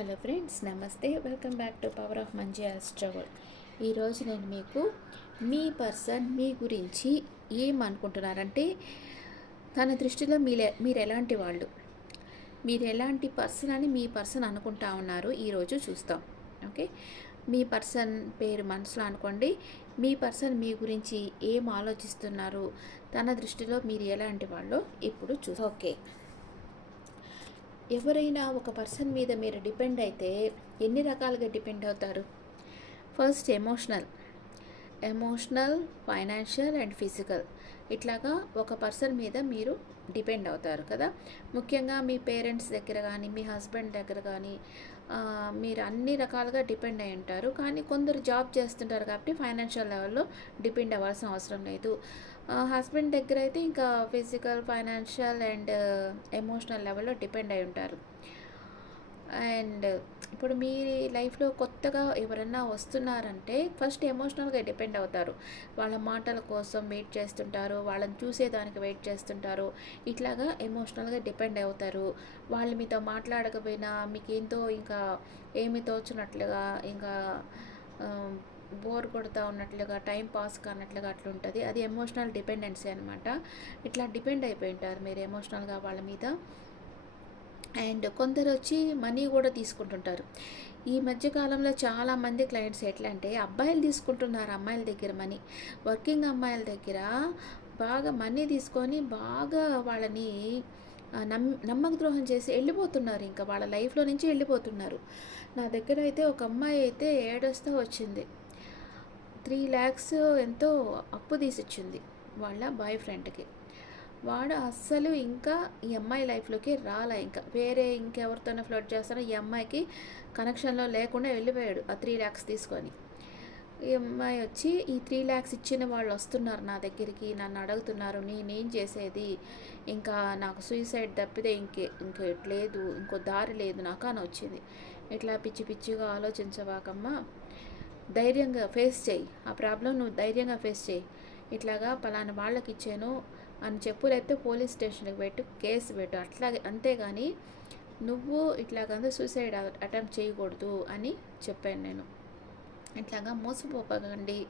Hello friends నమస్తే. Welcome back to power of మంచి travel ఈరోజు నేను మీకు మీ పర్సన్ మీ గురించి ఏమనుకుంటున్నారంటే తన దృష్టిలో మీరే మీరు ఎలాంటి వాళ్ళు? మీరు ఎలాంటి పర్సన్ అని మీ పర్సన్ అనుకుంటా ఉన్నారు? ఈరోజు చూస్తాం. ఓకే? మీ పర్సన్ పేరు మనసులో అనుకోండి. మీ పర్సన్ మీ గురించి ఏం ఆలోచిస్తున్నారు? తన దృష్టిలో మీరు ఎలాంటి వాళ్ళు? ఇప్పుడు చూ ఓకే. ఎవరైనా ఒక పర్సన్ మీద మీరు డిపెండ్ అయితే ఎన్ని రకాలుగా డిపెండ్ అవుతారు? First emotional. Emotional financial and physical. ఇట్లాగా ఒక పర్సన్ మీద మీరు డిపెండ్ అవుతారు కదా? ముఖ్యంగా మీ పేరెంట్స్ దగ్గర కానీ మీ హస్బెండ్ దగ్గర కానీ మీరు అన్ని రకాలుగా డిపెండ్ అయి ఉంటారు. కానీ కొందరు జాబ్ చేస్తుంటారు కాబట్టి ఫైనాన్షియల్ లెవెల్లో డిపెండ్ అవ్వాల్సిన అవసరం లేదు. హస్బెండ్ దగ్గర అయితే ఇంకా ఫిజికల్ ఫైనాన్షియల్ అండ్ ఎమోషనల్ లెవెల్లో డిపెండ్ అయి ఉంటారు. అండ్ ఇప్పుడు మీ లైఫ్లో కొత్తగా ఎవరన్నా వస్తున్నారంటే ఫస్ట్ ఎమోషనల్గా డిపెండ్ అవుతారు. వాళ్ళ మాటల కోసం వెయిట్ చేస్తుంటారు వాళ్ళని చూసేదానికి వెయిట్ చేస్తుంటారు. ఇట్లాగా ఎమోషనల్గా డిపెండ్ అవుతారు. వాళ్ళు మీతో మాట్లాడకపోయినా మీకు ఇంకా ఏమి తోచినట్లుగా ఇంకా బోర్ కొడతా ఉన్నట్లుగా టైం పాస్ కానట్లుగా అట్లా ఉంటుంది అది ఎమోషనల్ డిపెండెన్సీ అనమాట ఇట్లా డిపెండ్ అయిపోయి ఉంటారు మీరు ఎమోషనల్గా వాళ్ళ మీద. అండ్ కొందరు వచ్చి మనీ కూడా తీసుకుంటుంటారు. ఈ మధ్యకాలంలో చాలామంది క్లయింట్స్ ఎట్లా అంటే అబ్బాయిలు తీసుకుంటున్నారు అమ్మాయిల దగ్గర మనీ వర్కింగ్ అమ్మాయిల దగ్గర బాగా మనీ తీసుకొని బాగా వాళ్ళని నమ్ నమ్మక ద్రోహం చేసి వెళ్ళిపోతున్నారు ఇంకా. వాళ్ళ లైఫ్లో నుంచి వెళ్ళిపోతున్నారు. నా దగ్గర అయితే ఒక అమ్మాయి అయితే ఏడొస్తా వచ్చింది. త్రీ ల్యాక్స్ ఎంతో అప్పు తీసిచ్చింది వాళ్ళ బాయ్ ఫ్రెండ్కి. వాడు అస్సలు ఇంకా ఈ అమ్మాయి లైఫ్లోకి రాలే ఇంకా. వేరే ఇంకెవరితోనో ఫ్లడ్ చేస్తారో ఈ అమ్మాయికి కనెక్షన్లో లేకుండా వెళ్ళిపోయాడు ఆ త్రీ ల్యాక్స్ తీసుకొని. ఈ అమ్మాయి వచ్చి ఈ త్రీ ల్యాక్స్ ఇచ్చిన వాళ్ళు వస్తున్నారు నా దగ్గరికి నన్ను అడుగుతున్నారు నేనేం చేసేది? ఇంకా నాకు సూసైడ్ తప్పితే ఇంకే ఇంక లేదు ఇంకో దారి లేదు నాకు అని వచ్చింది. ఇట్లా పిచ్చి పిచ్చిగా ఆలోచించవాకమ్మా ధైర్యంగా ఫేస్ చేయి. ఆ ప్రాబ్లం నువ్వు ధైర్యంగా ఫేస్ చేయి. ఇట్లాగా పలానా వాళ్ళకి ఇచ్చాను అని చెప్పు లేకపోతే పోలీస్ స్టేషన్కి పెట్టు కేసు పెట్టు. అట్లాగే అంతేగాని నువ్వు ఇట్లాగంతా సూసైడ్ అటెంప్ట్ చేయకూడదు అని చెప్పాను నేను. ఇట్లాగా మోసపోకండి.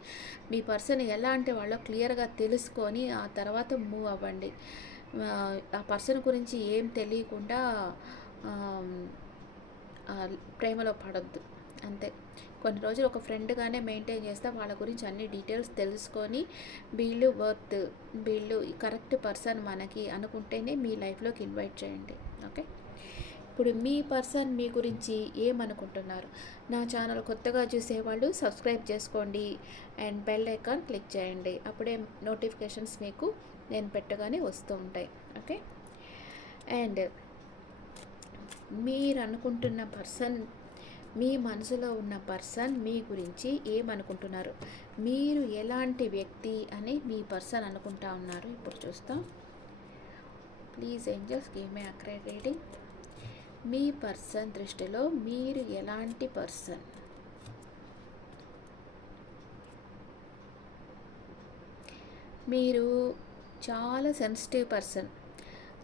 మీ పర్సన్ ఎలా అంటే వాళ్ళో క్లియర్గా తెలుసుకొని ఆ తర్వాత మూవ్ అవ్వండి. ఆ, పర్సన్ గురించి ఏం తెలియకుండా ప్రేమలో పడద్దు. అంతే. కొన్ని రోజులు ఒక ఫ్రెండ్గానే మెయింటైన్ చేస్తే వాళ్ళ గురించి అన్ని డీటెయిల్స్ తెలుసుకొని వీళ్ళు వర్త్ వీళ్ళు కరెక్ట్ పర్సన్ మనకి అనుకుంటేనే మీ లైఫ్లోకి ఇన్వైట్ చేయండి. ఓకే? ఇప్పుడు మీ పర్సన్ మీ గురించి ఏమనుకుంటున్నారు? నా ఛానల్ కొత్తగా చూసేవాళ్ళు సబ్స్క్రైబ్ చేసుకోండి అండ్ బెల్ ఐకాన్ క్లిక్ చేయండి. అప్పుడే నోటిఫికేషన్స్ మీకు నేను పెట్టగానే వస్తూ ఉంటాయి. ఓకే? అండ్ మీరు అనుకుంటున్న పర్సన్ మీ మనసులో ఉన్న పర్సన్ మీ గురించి ఏమనుకుంటున్నారు? మీరు ఎలాంటి వ్యక్తి అని మీ పర్సన్ అనుకుంటా ఉన్నారు? ఇప్పుడు చూస్తాం. Please angels give me accurate reading. Me person దృష్టిలో మీరు ఎలాంటి పర్సన్? మీరు చాలా సెన్సిటివ్ పర్సన్.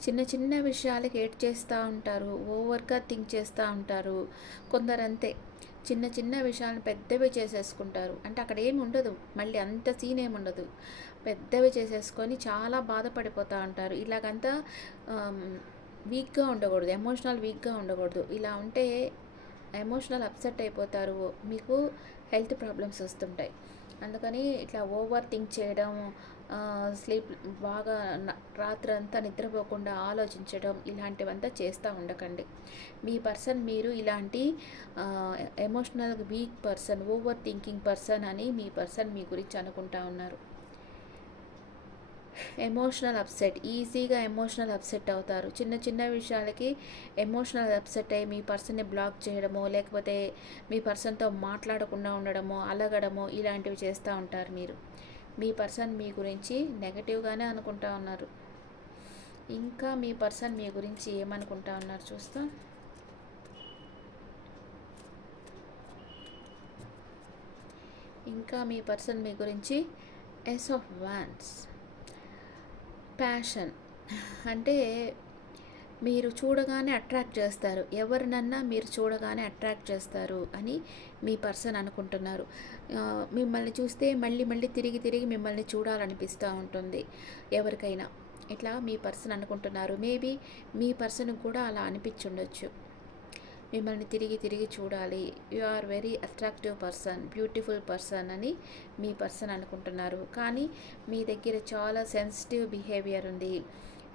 చిన్న చిన్న విషయాలకి ఏడ్ చేస్తూ ఉంటారు ఓవర్గా థింక్ చేస్తూ ఉంటారు. కొందరు అంతే చిన్న చిన్న విషయాలను పెద్దవి చేసేసుకుంటారు. అంటే అక్కడ ఏమి ఉండదు మళ్ళీ అంత సీన్ ఏమి ఉండదు. పెద్దవి చేసేసుకొని చాలా బాధపడిపోతూ ఉంటారు. ఇలాగంతా వీక్గా ఉండకూడదు ఎమోషనల్ వీక్గా ఉండకూడదు. ఇలా ఉంటే ఎమోషనల్ అప్సెట్ అయిపోతారు. మీకు హెల్త్ ప్రాబ్లమ్స్ వస్తుంటాయి. అందుకని ఇట్లా ఓవర్ థింక్ చేయడం స్లీప్ బాగా రాత్రంతా నిద్రపోకుండా ఆలోచించడం ఇలాంటివంతా చేస్తూ ఉండకండి. మీ పర్సన్ మీరు ఇలాంటి emotional weak person over thinking person అని మీ పర్సన్ మీ గురించి అనుకుంటా ఉన్నారు. ఎమోషనల్ అప్సెట్ ఈజీగా ఎమోషనల్ అప్సెట్ అవుతారు. చిన్న చిన్న విషయాలకి ఎమోషనల్ అప్సెట్ అయ్యి మీ పర్సన్ని బ్లాక్ చేయడమో లేకపోతే మీ పర్సన్తో మాట్లాడకుండా ఉండడమో అలగడమో ఇలాంటివి చేస్తూ ఉంటారు మీరు. మీ పర్సన్ మీ గురించి నెగటివ్గానే అనుకుంటా ఉన్నారు. ఇంకా మీ పర్సన్ మీ గురించి ఏమనుకుంటా ఉన్నారు చూస్తా. ఇంకా మీ పర్సన్ మీ గురించి ఎస్ ఆఫ్ వాన్స్ ప్యాషన్ అంటే మీరు చూడగానే అట్రాక్ట్ చేస్తారు. ఎవరినన్నా మీరు చూడగానే అట్రాక్ట్ చేస్తారు అని మీ పర్సన్ అనుకుంటున్నారు. మిమ్మల్ని చూస్తే మళ్ళీ మళ్ళీ తిరిగి తిరిగి మిమ్మల్ని చూడాలనిపిస్తూ ఉంటుంది ఎవరికైనా. ఇట్లా మీ పర్సన్ అనుకుంటున్నారు. మేబీ మీ పర్సన్ కూడా అలా అనిపించుండొచ్చు. మిమ్మల్ని తిరిగి తిరిగి చూడాలి. You are very attractive person beautiful person అని మీ పర్సన్ అనుకుంటున్నారు. కానీ మీ దగ్గర చాలా సెన్సిటివ్ బిహేవియర్ ఉంది.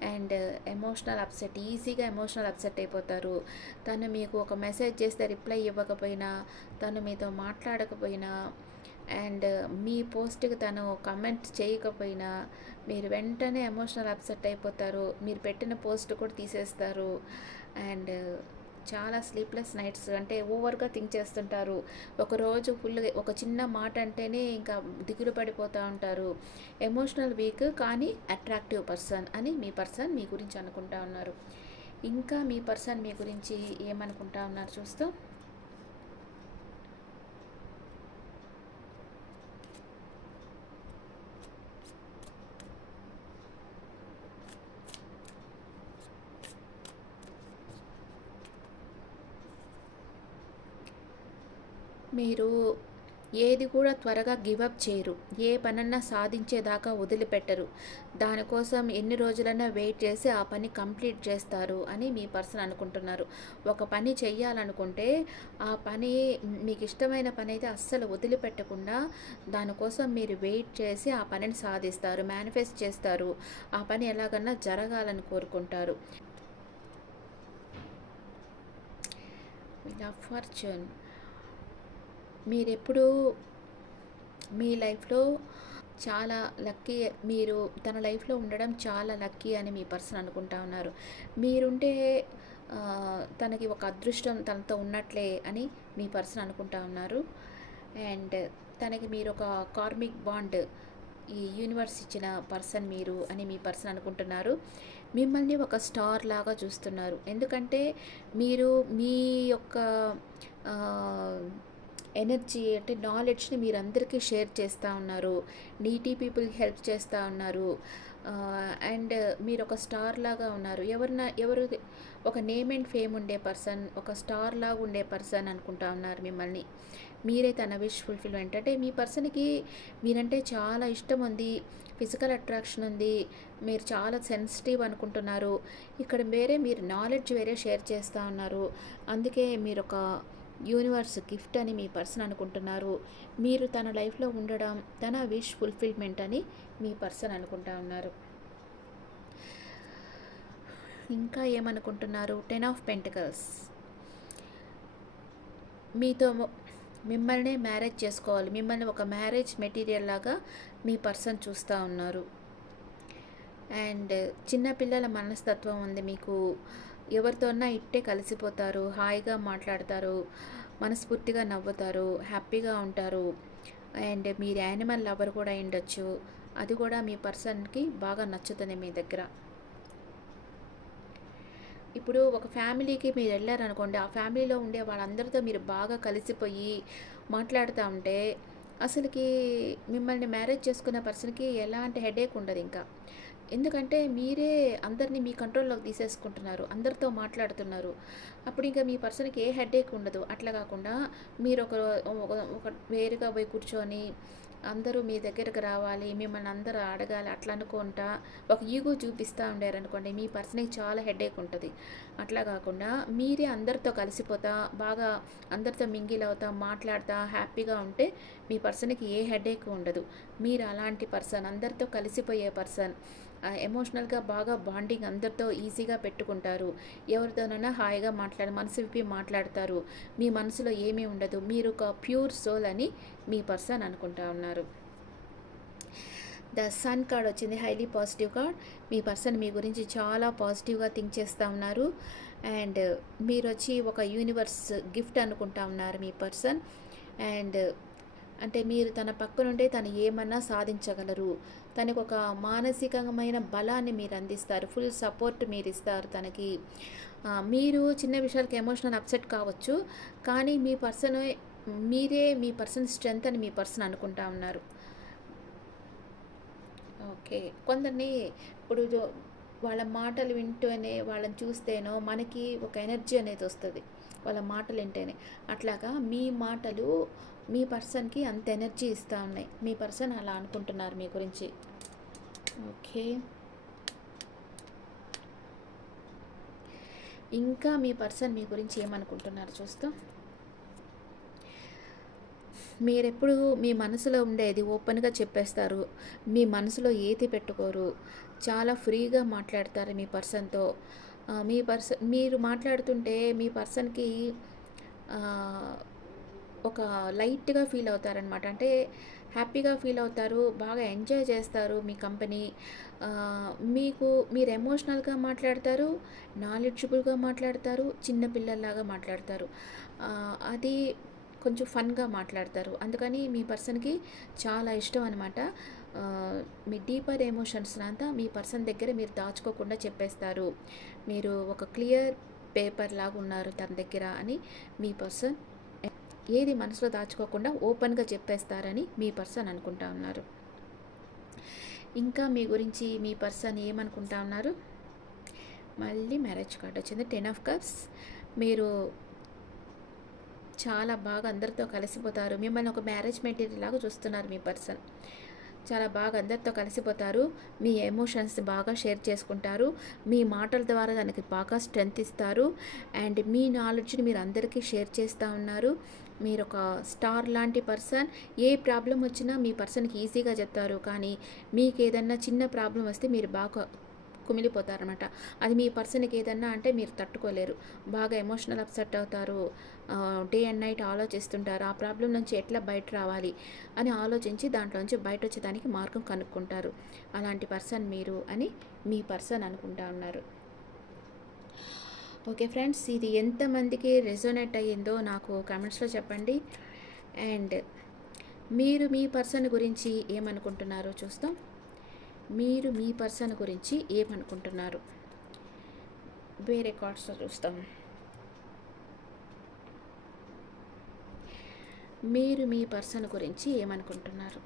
అండ్ ఎమోషనల్ అప్సెట్ ఈజీగా ఎమోషనల్ అప్సెట్ అయిపోతారు. తను మీకు ఒక మెసేజ్ చేస్తే రిప్లై ఇవ్వకపోయినా తను మీతో మాట్లాడకపోయినా అండ్ మీ పోస్ట్కి తను కమెంట్ చేయకపోయినా మీరు వెంటనే ఎమోషనల్ అప్సెట్ అయిపోతారు. మీరు పెట్టిన పోస్ట్ కూడా తీసేస్తారు. అండ్ చాలా స్లీప్లెస్ నైట్స్ అంటే ఓవర్గా థింక్ చేస్తుంటారు. ఒకరోజు ఫుల్ ఒక చిన్న మాట అంటేనే ఇంకా దిగులు పడిపోతూ ఉంటారు. ఎమోషనల్ వీక్ కానీ అట్రాక్టివ్ పర్సన్ అని మీ పర్సన్ మీ గురించి అనుకుంటా ఉన్నారు. ఇంకా మీ పర్సన్ మీ గురించి ఏమనుకుంటా ఉన్నారు చూస్తూ? మీరు ఏది కూడా త్వరగా గివప్ చేయరు. ఏ పనన్నా సాధించేదాకా వదిలిపెట్టరు. దానికోసం ఎన్ని రోజులైనా వెయిట్ చేసి ఆ పని కంప్లీట్ చేస్తారు అని మీ పర్సన్ అనుకుంటున్నారు. ఒక పని చెయ్యాలనుకుంటే ఆ పని మీకు ఇష్టమైన పని అయితే అస్సలు వదిలిపెట్టకుండా దానికోసం మీరు వెయిట్ చేసి ఆ పనిని సాధిస్తారు మేనిఫెస్ట్ చేస్తారు. ఆ పని ఎలాగన్నా జరగాలని కోరుకుంటారు. ఫార్చ్యూన్ మీరెప్పుడు మీ లైఫ్లో చాలా లక్కీ మీరు తన లైఫ్లో ఉండడం చాలా లక్కీ అని మీ పర్సన్ అనుకుంటా ఉన్నారు. మీరుంటే తనకి ఒక అదృష్టం తనతో ఉన్నట్లే అని మీ పర్సన్ అనుకుంటా ఉన్నారు. అండ్ తనకి మీరు ఒక కార్మిక్ బాండ్ ఈ యూనివర్స్ ఇచ్చిన పర్సన్ మీరు అని మీ పర్సన్ అనుకుంటున్నారు. మిమ్మల్ని ఒక స్టార్ లాగా చూస్తున్నారు. ఎందుకంటే మీరు మీ యొక్క ఎనర్జీ అంటే నాలెడ్జ్ని మీరు అందరికీ షేర్ చేస్తూ ఉన్నారు. నీటీ పీపుల్ హెల్ప్ చేస్తూ ఉన్నారు. అండ్ మీరు ఒక స్టార్ లాగా ఉన్నారు. ఎవరిన ఎవరు ఒక నేమ్ అండ్ ఫేమ్ ఉండే పర్సన్ ఒక స్టార్ లాగా ఉండే పర్సన్ అనుకుంటా ఉన్నారు మిమ్మల్ని. మీరే తన విష్ ఫుల్ఫిల్మెంట్ అంటే మీ పర్సన్కి మీరంటే చాలా ఇష్టం ఉంది. ఫిజికల్ అట్రాక్షన్ ఉంది. మీరు చాలా సెన్సిటివ్ అనుకుంటున్నారు. ఇక్కడ వేరే మీరు నాలెడ్జ్ వేరే షేర్ చేస్తూ ఉన్నారు. అందుకే మీరు ఒక యూనివర్స్ గిఫ్ట్ అని మీ పర్సన్ అనుకుంటున్నారు. మీరు తన లైఫ్లో ఉండడం తన విష్ ఫుల్ఫిల్మెంట్ అని మీ పర్సన్ అనుకుంటా ఉన్నారు. ఇంకా ఏమనుకుంటున్నారు? Ten of pentacles. మీతో మిమ్మల్ని మిమ్మల్నే మ్యారేజ్ చేసుకోవాలి. మిమ్మల్ని ఒక మ్యారేజ్ మెటీరియల్ లాగా మీ పర్సన్ చూస్తూ ఉన్నారు. అండ్ చిన్నపిల్లల మనస్తత్వం ఉంది మీకు. ఎవరితోన్నా ఇట్టే కలిసిపోతారు హాయిగా మాట్లాడతారు మనస్ఫూర్తిగా నవ్వుతారు హ్యాపీగా ఉంటారు. అండ్ మీరు యానిమల్ లవర్ కూడా ఉండొచ్చు. అది కూడా మీ పర్సన్కి బాగా నచ్చుతుంది మీ దగ్గర. ఇప్పుడు ఒక ఫ్యామిలీకి మీరు వెళ్ళారనుకోండి ఆ ఫ్యామిలీలో ఉండే వాళ్ళందరితో మీరు బాగా కలిసిపోయి మాట్లాడుతూ ఉంటే అసలుకి మిమ్మల్ని మ్యారేజ్ చేసుకున్న పర్సన్కి ఎలాంటి హెడేక్ ఉండదు ఇంకా. ఎందుకంటే మీరే అందరినీ మీ కంట్రోల్లోకి తీసేసుకుంటున్నారు అందరితో మాట్లాడుతున్నారు. అప్పుడు ఇంకా మీ పర్సన్కి ఏ హెడేక్ ఉండదు. అట్లా కాకుండా మీరు ఒక ఒక- ఒక వేరుగా పోయి కూర్చొని అందరూ మీ దగ్గరకు రావాలి మిమ్మల్ని అందరూ అడగాలి అట్లా అనుకుంటా ఒక ఈగో చూపిస్తూ ఉండారనుకోండి మీ పర్సన్కి చాలా హెడేక్ ఉంటుంది. అట్లా కాకుండా మీరే అందరితో కలిసిపోతా బాగా అందరితో మింగిల్ అవుతా మాట్లాడుతా హ్యాపీగా ఉంటే మీ పర్సన్కి ఏ హెడేక్ ఉండదు. మీరు అలాంటి పర్సన్ అందరితో కలిసిపోయే పర్సన్ ఎమోషనల్గా బాగా బాండింగ్ అందరితో ఈజీగా పెట్టుకుంటారు. ఎవరితోనైనా హాయిగా మాట్లాడ మనసు విప్పి మాట్లాడతారు. మీ మనసులో ఏమీ ఉండదు. మీరు ఒక ప్యూర్ సోల్ అని మీ పర్సన్ అనుకుంటా ఉన్నారు. ద సన్ కార్డ్ వచ్చింది. Highly positive card. మీ పర్సన్ మీ గురించి చాలా పాజిటివ్గా థింక్ చేస్తూ ఉన్నారు. అండ్ మీరు వచ్చి ఒక యూనివర్స్ గిఫ్ట్ అనుకుంటా ఉన్నారు మీ పర్సన్. అండ్ అంటే మీరు తన పక్కనుండే తను ఏమన్నా సాధించగలరు. తనకు ఒక మానసికమైన బలాన్ని మీరు అందిస్తారు ఫుల్ సపోర్ట్ మీరు ఇస్తారు తనకి మీరు చిన్న విషయాలకు ఎమోషనల్ అప్సెట్ కావచ్చు కానీ మీ పర్సన్ మీరే మీ పర్సన్ స్ట్రెంత్ అని మీ పర్సన్ అనుకుంటా ఉన్నారు. ఓకే. కొందరిని ఇప్పుడు వాళ్ళ మాటలు వింటూనే వాళ్ళని చూస్తేనో మనకి ఒక ఎనర్జీ అనేది వస్తుంది. వాళ్ళ మాటలు వింటేనే. అట్లాగా మీ మాటలు మీ పర్సన్కి అంత ఎనర్జీ ఇస్తూ ఉన్నాయి. మీ పర్సన్ అలా అనుకుంటున్నారు మీ గురించి. ఓకే. ఇంకా మీ పర్సన్ మీ గురించి ఏమనుకుంటున్నారు చూస్తాం? మీరెప్పుడు మీ మనసులో ఉండేది ఓపెన్గా చెప్పేస్తారు. మీ మనసులో ఏది పెట్టుకోరు. చాలా ఫ్రీగా మాట్లాడతారు మీ పర్సన్తో. మీ పర్సన్ మీరు మాట్లాడుతుంటే మీ పర్సన్కి ఒక లైట్గా ఫీల్ అవుతారనమాట అంటే హ్యాపీగా ఫీల్ అవుతారు బాగా ఎంజాయ్ చేస్తారు మీ కంపెనీ. మీకు మీరు ఎమోషనల్గా మాట్లాడతారు నాలెడ్జబుల్గా మాట్లాడతారు చిన్నపిల్లల్లాగా మాట్లాడతారు. అది కొంచెం ఫన్గా మాట్లాడతారు. అందుకని మీ పర్సన్కి చాలా ఇష్టం అనమాట మీ డీపర్ ఎమోషన్స్ అంతా మీ పర్సన్ దగ్గర మీరు దాచుకోకుండా చెప్పేస్తారు. మీరు ఒక క్లియర్ పేపర్ లాగా ఉన్నారు తన దగ్గర అని మీ పర్సన్ ఏది మనసులో దాచుకోకుండా ఓపెన్గా చెప్పేస్తారని మీ పర్సన్ అనుకుంటా ఉన్నారు. ఇంకా మీ గురించి మీ పర్సన్ ఏమనుకుంటా ఉన్నారు? మళ్ళీ మ్యారేజ్ కార్డ్ వచ్చింది. Ten of cups. మీరు చాలా బాగా అందరితో కలిసిపోతారు. మిమ్మల్ని ఒక మ్యారేజ్ మెటీరియల్ లాగా చూస్తున్నారు మీ పర్సన్. చాలా బాగా అందరితో కలిసిపోతారు. మీ ఎమోషన్స్ బాగా షేర్ చేసుకుంటారు. మీ మాటల ద్వారా దానికి బాగా స్ట్రెంత్ ఇస్తారు. అండ్ మీ నాలెడ్జ్ని మీరు అందరికీ షేర్ చేస్తూ ఉన్నారు. మీరు ఒక స్టార్ లాంటి పర్సన్ ఏ ప్రాబ్లం వచ్చినా మీ పర్సన్కి ఈజీగా చెప్తారు. కానీ మీకు ఏదన్నా చిన్న ప్రాబ్లం వస్తే మీరు బాగా కుమిలిపోతారనమాట అది మీ పర్సన్కి ఏదన్నా అంటే మీరు తట్టుకోలేరు. బాగా ఎమోషనల్ అప్సెట్ అవుతారు. డే అండ్ నైట్ ఆలోచిస్తుంటారు. ఆ ప్రాబ్లం నుంచి ఎట్లా బయట రావాలి అని ఆలోచించి దాంట్లోంచి బయట వచ్చేదానికి మార్గం కనుక్కుంటారు. అలాంటి పర్సన్ మీరు అని మీ పర్సన్ అనుకుంటా ఉన్నారు. ఓకే ఫ్రెండ్స్ ఇది ఎంతమందికి రెజోనేట్ అయ్యిందో నాకు కామెంట్స్లో చెప్పండి. అండ్ మీరు మీ పర్సన్ గురించి ఏమనుకుంటున్నారో చూస్తాం. మీరు మీ పర్సన్ గురించి ఏమనుకుంటున్నారు? వేరే కార్డ్స్లో చూస్తాం. మీరు మీ పర్సన్ గురించి ఏమనుకుంటున్నారు?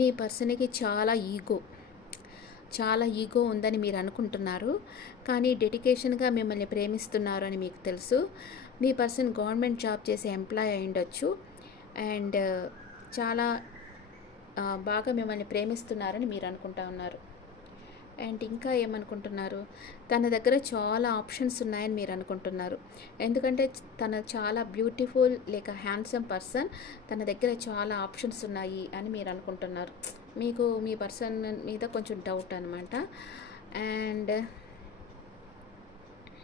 మీ పర్సన్కి చాలా ఈగో. చాలా ఈగో ఉందని మీరు అనుకుంటున్నారు. కానీ డెడికేషన్గా మిమ్మల్ని ప్రేమిస్తున్నారు అని మీకు తెలుసు. మీ పర్సన్ గవర్నమెంట్ జాబ్ చేసే ఎంప్లాయ్ అయి ఉండొచ్చు. అండ్ చాలా బాగా మిమ్మల్ని ప్రేమిస్తున్నారని మీరు అనుకుంటా ఉన్నారు. అండ్ ఇంకా ఏమనుకుంటున్నారు? తన దగ్గర చాలా ఆప్షన్స్ ఉన్నాయని మీరు అనుకుంటున్నారు. ఎందుకంటే తన చాలా బ్యూటిఫుల్ లేక హ్యాండ్సమ్ పర్సన్ తన దగ్గర చాలా ఆప్షన్స్ ఉన్నాయి అని మీరు అనుకుంటున్నారు. మీకు మీ పర్సన్ మీద కొంచెం డౌట్ అనమాట అండ్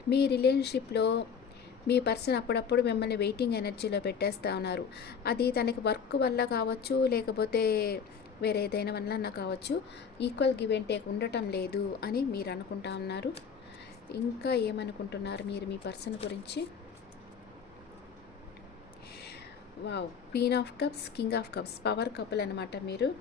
మీ రిలేషన్షిప్లో మీ పర్సన్ అప్పుడప్పుడు మిమ్మల్ని వెయిటింగ్ ఎనర్జీలో పెట్టేస్తూ ఉన్నారు. అది తనకి వర్క్ వల్ల కావచ్చు లేకపోతే వేరే ఏదైనా వల్ల కావచ్చు ఈక్వల్ గివ్ అండ్ టేక్ ఉండటం లేదు అని మీరు అనుకుంటా ఉన్నారు. ఇంకా ఏమనుకుంటున్నారు మీరు మీ పర్సన్ గురించి? Wow queen of cups king of cups power couple అనమాట మీరు.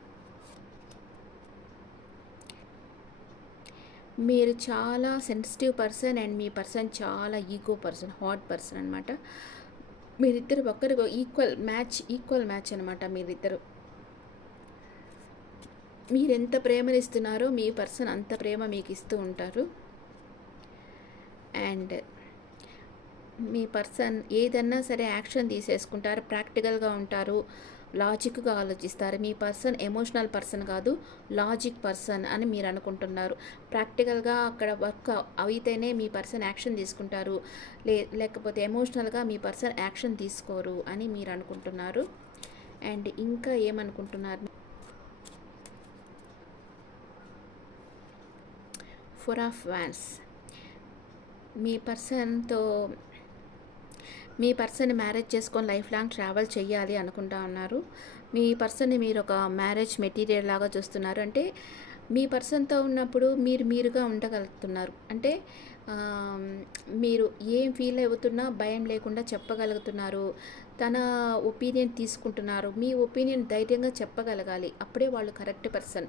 మీరు చాలా సెన్సిటివ్ పర్సన్ అండ్ మీ పర్సన్ చాలా ఈగో పర్సన్ హాట్ పర్సన్ అనమాట మీరిద్దరు ఒకరు ఈక్వల్ మ్యాచ్ ఈక్వల్ మ్యాచ్ అనమాట మీరిద్దరు. మీరు ఎంత ప్రేమనిస్తున్నారో మీ పర్సన్ అంత ప్రేమ మీకు ఇస్తూ ఉంటారు. అండ్ మీ పర్సన్ ఏదన్నా సరే యాక్షన్ తీసేసుకుంటారు ప్రాక్టికల్గా ఉంటారు లాజిక్గా ఆలోచిస్తారు. మీ పర్సన్ ఎమోషనల్ పర్సన్ కాదు లాజిక్ పర్సన్ అని మీరు అనుకుంటున్నారు. ప్రాక్టికల్గా అక్కడ వర్క్ అయితేనే మీ పర్సన్ యాక్షన్ తీసుకుంటారు. లే లేకపోతే ఎమోషనల్గా మీ పర్సన్ యాక్షన్ తీసుకోరు అని మీరు అనుకుంటున్నారు. అండ్ ఇంకా ఏమనుకుంటున్నారు? ఫోర్ ఆఫ్ వ్యాన్స్ మీ పర్సన్తో మీ పర్సన్ మ్యారేజ్ చేసుకొని లైఫ్ లాంగ్ ట్రావెల్ చేయాలి అనుకుంటా ఉన్నారు. మీ పర్సన్ని మీరు ఒక మ్యారేజ్ మెటీరియల్ లాగా చూస్తున్నారు. అంటే మీ పర్సన్తో ఉన్నప్పుడు మీరు మీరుగా ఉండగలుగుతున్నారు. అంటే మీరు ఏం ఫీల్ అవుతున్నా భయం లేకుండా చెప్పగలుగుతున్నారు. తన ఒపీనియన్ తీసుకుంటున్నారు. మీ ఒపీనియన్ ధైర్యంగా చెప్పగలగాలి. అప్పుడే వాళ్ళు కరెక్ట్ పర్సన్.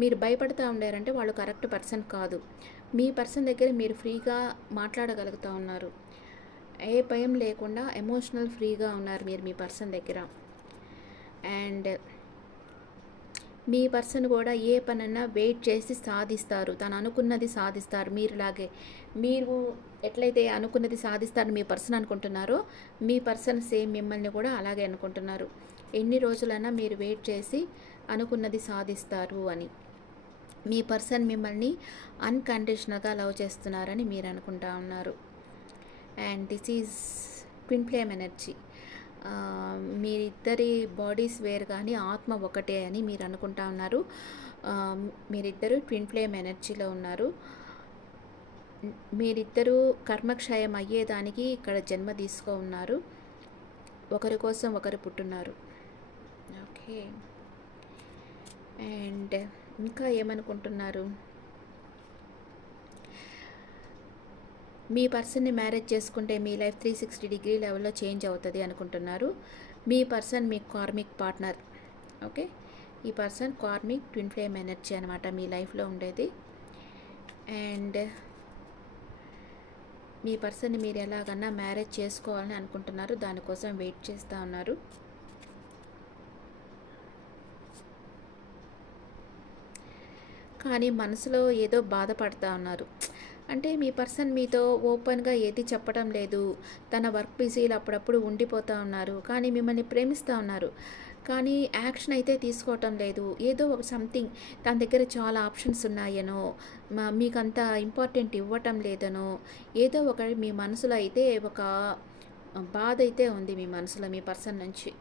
మీరు భయపడతా ఉండారంటే వాళ్ళు కరెక్ట్ పర్సన్ కాదు. మీ పర్సన్ దగ్గర మీరు ఫ్రీగా మాట్లాడగలుగుతూ ఉన్నారు. ఏ భయం లేకుండా ఎమోషనల్ ఫ్రీగా ఉన్నారు మీరు మీ పర్సన్ దగ్గర. అండ్ మీ పర్సన్ కూడా ఏ పనన్నా వెయిట్ చేసి సాధిస్తారు. తను అనుకున్నది సాధిస్తారు. మీరులాగే మీరు ఎట్లయితే అనుకున్నది సాధిస్తారు మీ పర్సన్ అనుకుంటున్నారో మీ పర్సన్ సేమ్ మిమ్మల్ని కూడా అలాగే అనుకుంటున్నారు. ఎన్ని రోజులైనా మీరు వెయిట్ చేసి అనుకున్నది సాధిస్తారు అని. మీ పర్సన్ మిమ్మల్ని అన్కండిషనల్గా లవ్ చేస్తున్నారని మీరు అనుకుంటా ఉన్నారు. And this is twin flame energy. మీరిద్దరి bodies వేరు కానీ ఆత్మ ఒకటే అని మీరు అనుకుంటా ఉన్నారు. మీరిద్దరూ ట్విన్ ఫ్లేమ్ ఎనర్జీలో ఉన్నారు. మీరిద్దరూ కర్మక్షయం అయ్యేదానికి ఇక్కడ జన్మ తీసుకో ఉన్నారు. ఒకరి కోసం ఒకరు పుట్టున్నారు. ఓకే. అండ్ ఇంకా ఏమనుకుంటున్నారు? మీ పర్సన్ని మ్యారేజ్ చేసుకుంటే మీ లైఫ్ త్రీ సిక్స్టీ డిగ్రీ లెవెల్లో చేంజ్ అవుతుంది అనుకుంటున్నారు. మీ పర్సన్ మీ కార్మిక్ పార్ట్నర్ ఓకే? ఈ person karmic twin flame energy అనమాట మీ లైఫ్లో ఉండేది. అండ్ మీ పర్సన్ని మీరు ఎలాగన్నా మ్యారేజ్ చేసుకోవాలని అనుకుంటున్నారు. దానికోసం వెయిట్ చేస్తూ ఉన్నారు. కానీ మనసులో ఏదో బాధపడతా ఉన్నారు. అంటే మీ పర్సన్ మీతో ఓపెన్గా ఏది చెప్పడం లేదు. తన వర్క్ బిజీలు అప్పుడప్పుడు ఉండిపోతూ ఉన్నారు. కానీ మిమ్మల్ని ప్రేమిస్తూ ఉన్నారు. కానీ యాక్షన్ అయితే తీసుకోవటం లేదు. ఏదో ఒక సంథింగ్ తన దగ్గర చాలా ఆప్షన్స్ ఉన్నాయనో మా- మీకు అంత ఇంపార్టెంట్ ఇవ్వటం లేదనో ఏదో ఒక మీ మనసులో అయితే ఒక బాధ అయితే ఉంది మీ మనసులో మీ పర్సన్ నుంచి.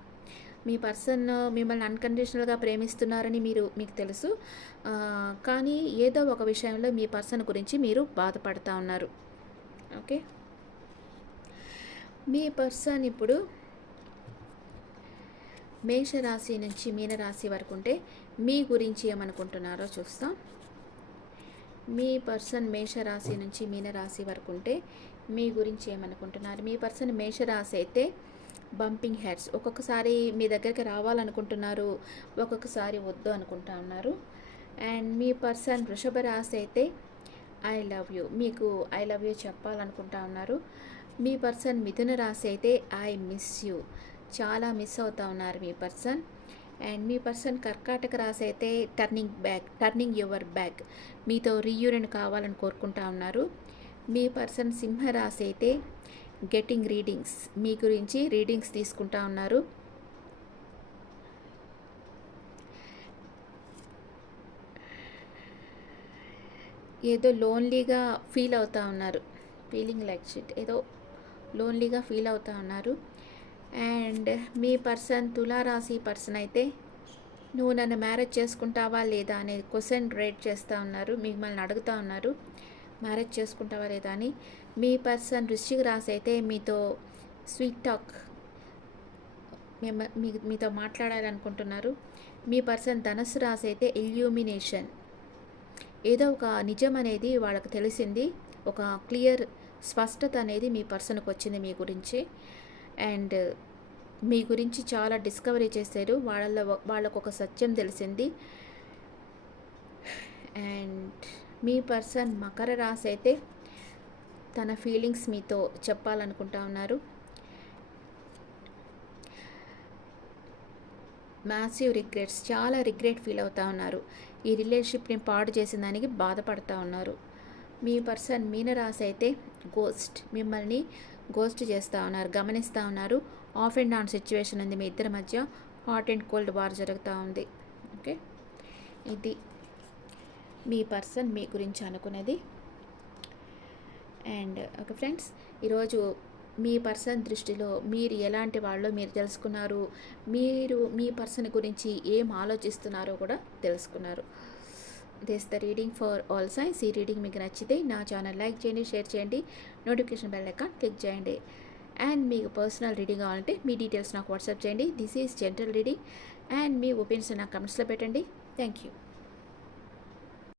మీ పర్సన్ మిమ్మల్ని అన్కండిషనల్గా ప్రేమిస్తున్నారని మీరు మీకు తెలుసు. కానీ ఏదో ఒక విషయంలో మీ పర్సన్ గురించి మీరు బాధపడతా ఉన్నారు. ఓకే? మీ పర్సన్ ఇప్పుడు మేషరాశి నుంచి మీనరాశి వరకు ఉంటే మీ గురించి ఏమనుకుంటున్నారో చూస్తాం. మీ పర్సన్ మేషరాశి నుంచి మీనరాశి వరకు ఉంటే మీ గురించి ఏమనుకుంటున్నారు? మీ పర్సన్ మేషరాశి అయితే బంపింగ్ హెడ్స్ ఒక్కొక్కసారి మీ దగ్గరికి రావాలనుకుంటున్నారు ఒక్కొక్కసారి వద్దు అనుకుంటా ఉన్నారు. అండ్ మీ పర్సన్ వృషభ రాశి అయితే ఐ లవ్ యూ మీకు ఐ లవ్ యూ చెప్పాలనుకుంటా ఉన్నారు. మీ పర్సన్ మిథున రాశి అయితే ఐ మిస్ యూ చాలా మిస్ అవుతా ఉన్నారు మీ పర్సన్. అండ్ మీ పర్సన్ కర్కాటక రాశి అయితే turning back turning your back మీతో రీయూనియన్ కావాలని కోరుకుంటా ఉన్నారు. మీ పర్సన్ సింహ రాశి అయితే గెటింగ్ రీడింగ్స్ మీ గురించి రీడింగ్స్ తీసుకుంటా ఉన్నారు. ఏదో లోన్లీగా ఫీల్ అవుతా ఉన్నారు. ఫీలింగ్ లైక్ షిట్ ఏదో లోన్లీగా ఫీల్ అవుతా ఉన్నారు. అండ్ మీ పర్సన్ తులారాశి పర్సన్ అయితే నువ్వు నన్ను మ్యారేజ్ చేసుకుంటావా లేదా? అనే క్వశ్చన్ రేట్ చేస్తూ ఉన్నారు. మిమ్మల్ని అడుగుతూ ఉన్నారు. మ్యారేజ్ చేసుకుంటావా లేదా అని మీ పర్సన్ వృశ్చిక రాసి అయితే మీతో స్వీట్ టాక్ మేము మీ మీతో మాట్లాడాలనుకుంటున్నారు. మీ పర్సన్ ధనస్సు రాసి అయితే ఇల్యూమినేషన్. ఏదో ఒక నిజం అనేది వాళ్ళకు తెలిసింది. ఒక క్లియర్ స్పష్టత అనేది మీ పర్సన్కి వచ్చింది మీ గురించి. అండ్ మీ గురించి చాలా డిస్కవరీ చేశారు. వాళ్ళ వాళ్ళకు ఒక సత్యం తెలిసింది. అండ్ మీ పర్సన్ మకర రాశి అయితే తన ఫీలింగ్స్ మీతో చెప్పాలనుకుంటా ఉన్నారు. మ్యాసివ్ రిగ్రెట్స్ చాలా రిగ్రెట్ ఫీల్ అవుతా ఉన్నారు. ఈ రిలేషన్షిప్ని పాడు చేసిన దానికి బాధపడుతూ ఉన్నారు. మీ పర్సన్ మీనరాశి అయితే గోస్ట్ మిమ్మల్ని గోస్ట్ చేస్తూ ఉన్నారు గమనిస్తూ ఉన్నారు. ఆఫ్ అండ్ ఆన్ సిచ్యువేషన్ ఉంది మీ ఇద్దరి మధ్య. హాట్ అండ్ కోల్డ్ వార్ జరుగుతూ ఉంది. ఓకే ఇది మీ పర్సన్ మీ గురించి అనుకునేది అండ్ ఓకే ఫ్రెండ్స్ ఈరోజు మీ పర్సన్ దృష్టిలో మీరు ఎలాంటి వాళ్ళో మీరు తెలుసుకున్నారు. మీరు మీ పర్సన్ గురించి ఏం ఆలోచిస్తున్నారో కూడా తెలుసుకున్నారు. This the reading for all signs ఈ రీడింగ్ మీకు నచ్చితే నా ఛానల్ లైక్ చేయండి షేర్ చేయండి నోటిఫికేషన్ బెల్ ఐకాన్ క్లిక్ చేయండి. అండ్ మీకు పర్సనల్ రీడింగ్ కావాలంటే మీ డీటెయిల్స్ నాకు వాట్సాప్ చేయండి. This is general reading and me opinions నాకు కమెంట్స్లో పెట్టండి. Thank you